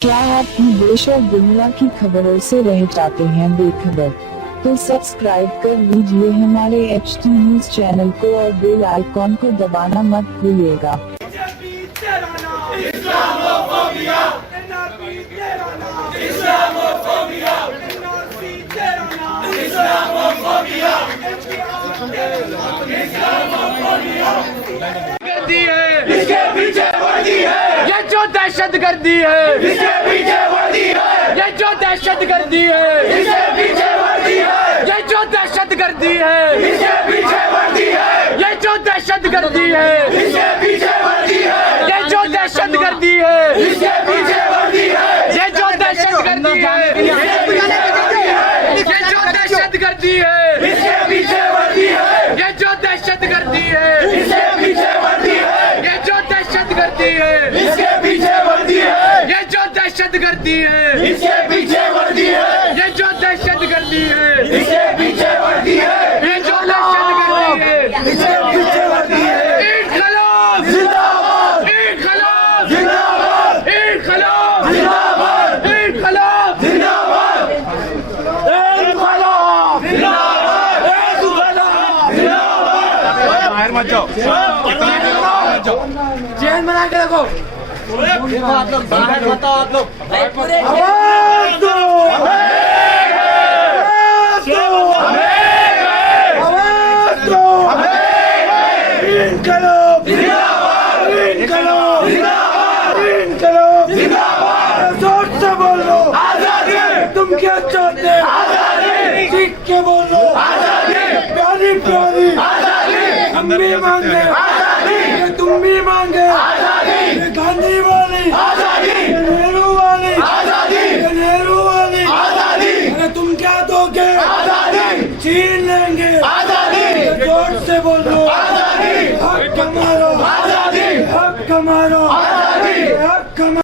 क्या आप देश और दुनिया की खबरों से रह जाते हैं बेखबर? तो सब्सक्राइब कर लीजिए हमारे HT न्यूज चैनल को और बेल आइकॉन को दबाना मत भूलिएगा। इसके पीछे वर्दी है, ये जो दहशत गर्दी है, इसके पीछे वर्दी है, ये जो दहशत गर्दी है, इसके पीछे वर्दी है, ये जो दहशत गर्दी है, इसके पीछे वर्दी है, ये जो दहशत गर्दी है, इसके पीछे वर्दी है, ये जो दहशत गर्दी है, इसके पीछे वर्दी है, ये जो दहशत गर्दी है, ये जो दहशत गर्दी है, इसके पीछे वर्दी है, ये जो दहशत गर्दी है, इसके पीछे वर्दी है, ये जो दहशत गर्दी है, इसके पीछे वर्दी है, ये जो दहशत गर्दी है, इसके पीछे वर्दी है, ये जो दहशत गर्दी है, इसके पीछे वर्दी है, ये जो दहशत गर्दी है, इसके पीछे वर्दी है। इनकलाब जिंदाबाद, इनकलाब जिंदाबाद, इनकलाब जिंदाबाद, इनकलाब जिंदाबाद, इनकलाब बाहर मत जाओ, चैन बना के रखो। आप लोग बाहर बताओ, आप लोग आवाज दो, आवाज दो, इनकलाब जिंदाबाद, इनकलाब जिंदाबाद, इनकलाब जिंदाबाद। जोर से बोलो आजादी, तुम क्या चाहते हो? आजादी, सीख के बोलो आजादी, प्यारी प्यारी आजादी, हम भी मांगे आजादी, तुम भी मांगे आजादी, गांधी वाली आजादी, नेहरू वाली आजादी, नेहरू वाली आजादी, अरे तुम क्या दोगे? आजादी, छीन लेंगे आजादी, जोर से बोलो आजादी, हक हमारा आजादी, हक हमारा आजादी, हक हमारा।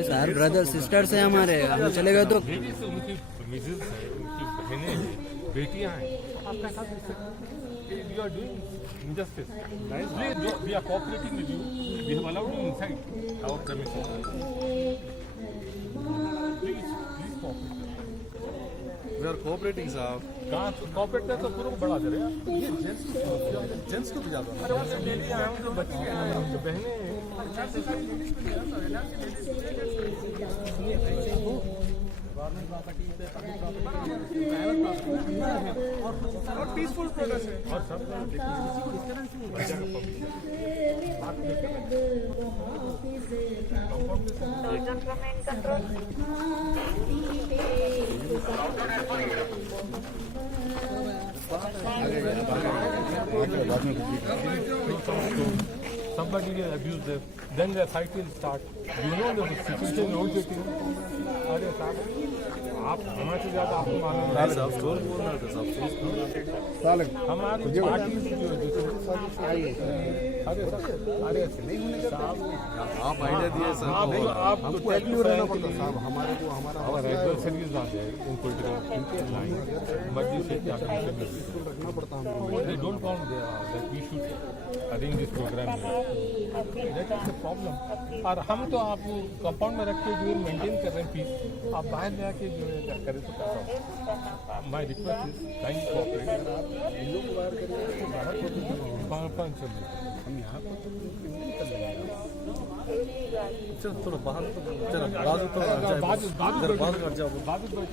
सर ब्रदर सिस्टर्स हैं हमारे, हम चले गए तो उनकी मिसेज है, उनकी बहनें हैं, बेटियां हैं, आप कैसा देख सकते हैं? You are doing injustice. We are cooperating with you, we have allowed you inside our premises. Please cooperate. We are cooperating, साहब। कहाँ कोऑपरेट कर तो पूरा बढ़ा दे रहे हैं। ये जेंट्स को भी ज्यादा। अरे वो सब बेटियां हैं, उनके बच्चे हैं, उनकी बहनें हैं। और पीसफुल प्रोसेस है। और सब somebody will abuse them, then the fight will start. You know the situation rotating. अरे साहब, आप हमारे से ज़्यादा आपको मालूम है। साहब जोर बोल रहे थे, साहब हमारी पार्टी जो अरे साहब, आप आइडिया दिए सर। हमको एक्टिव रहना पड़ता साहब। हमारे को हमारा रेगुलर सर्विस आ जाए इन पॉलिटिकल लाइन, मर्जी से क्या रखना पड़ता है। They don't count that we should arrange this program, that is the problem. और हम तो आप कंपाउंड में रख के जो मेंटेन कर रहे हैं पीस, आप बाहर ले आके जो है करें तो कैसा? My request is kind cooperate. इन लोग बाहर करें, बाहर पाँच हम यहाँ पर तो नहीं कर लेंगे। चलो थोड़ा बाहर, चलो बाजू तो हट जाए, बाजू हट जाओ, बाजू हट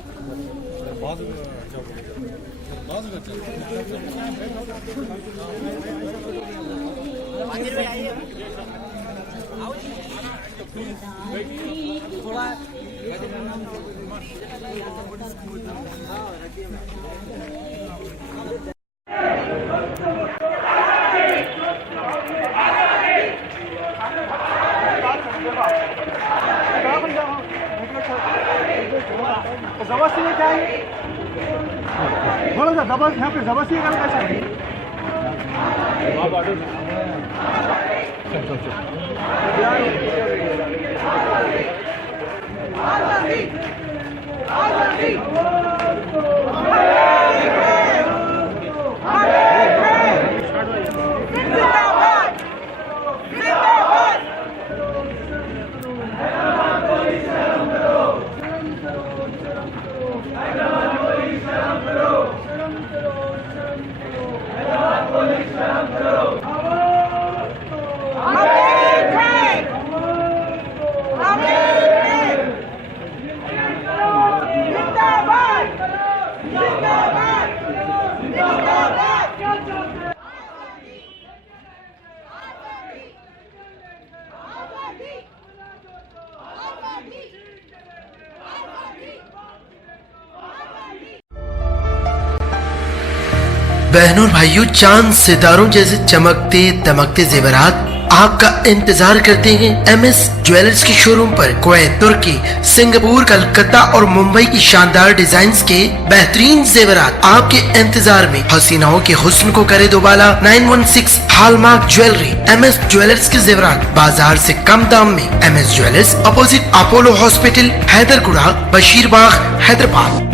जबरदस्ती में क्या है? बोलो सर, जबरदस्त यहाँ पे जबरदस्ती करना कैसा है? बहनों और भाइयों, चांद सितारों जैसे चमकते दमकते जेवरात आपका इंतजार करते हैं MS ज्वेलर्स के शोरूम पर। कुवैत, तुर्की, सिंगापुर, कलकत्ता और मुंबई की शानदार डिजाइन्स के बेहतरीन जेवरात आपके इंतजार में। हसीनाओं के हुस्न को करे दोबाला। 916 हॉलमार्क ज्वेलरी। MS ज्वेलर्स के जेवरात बाजार से कम दाम में। MS jewellers, opposite Apollo hospital, Hyderguda, Basheerbagh, Hyderabad.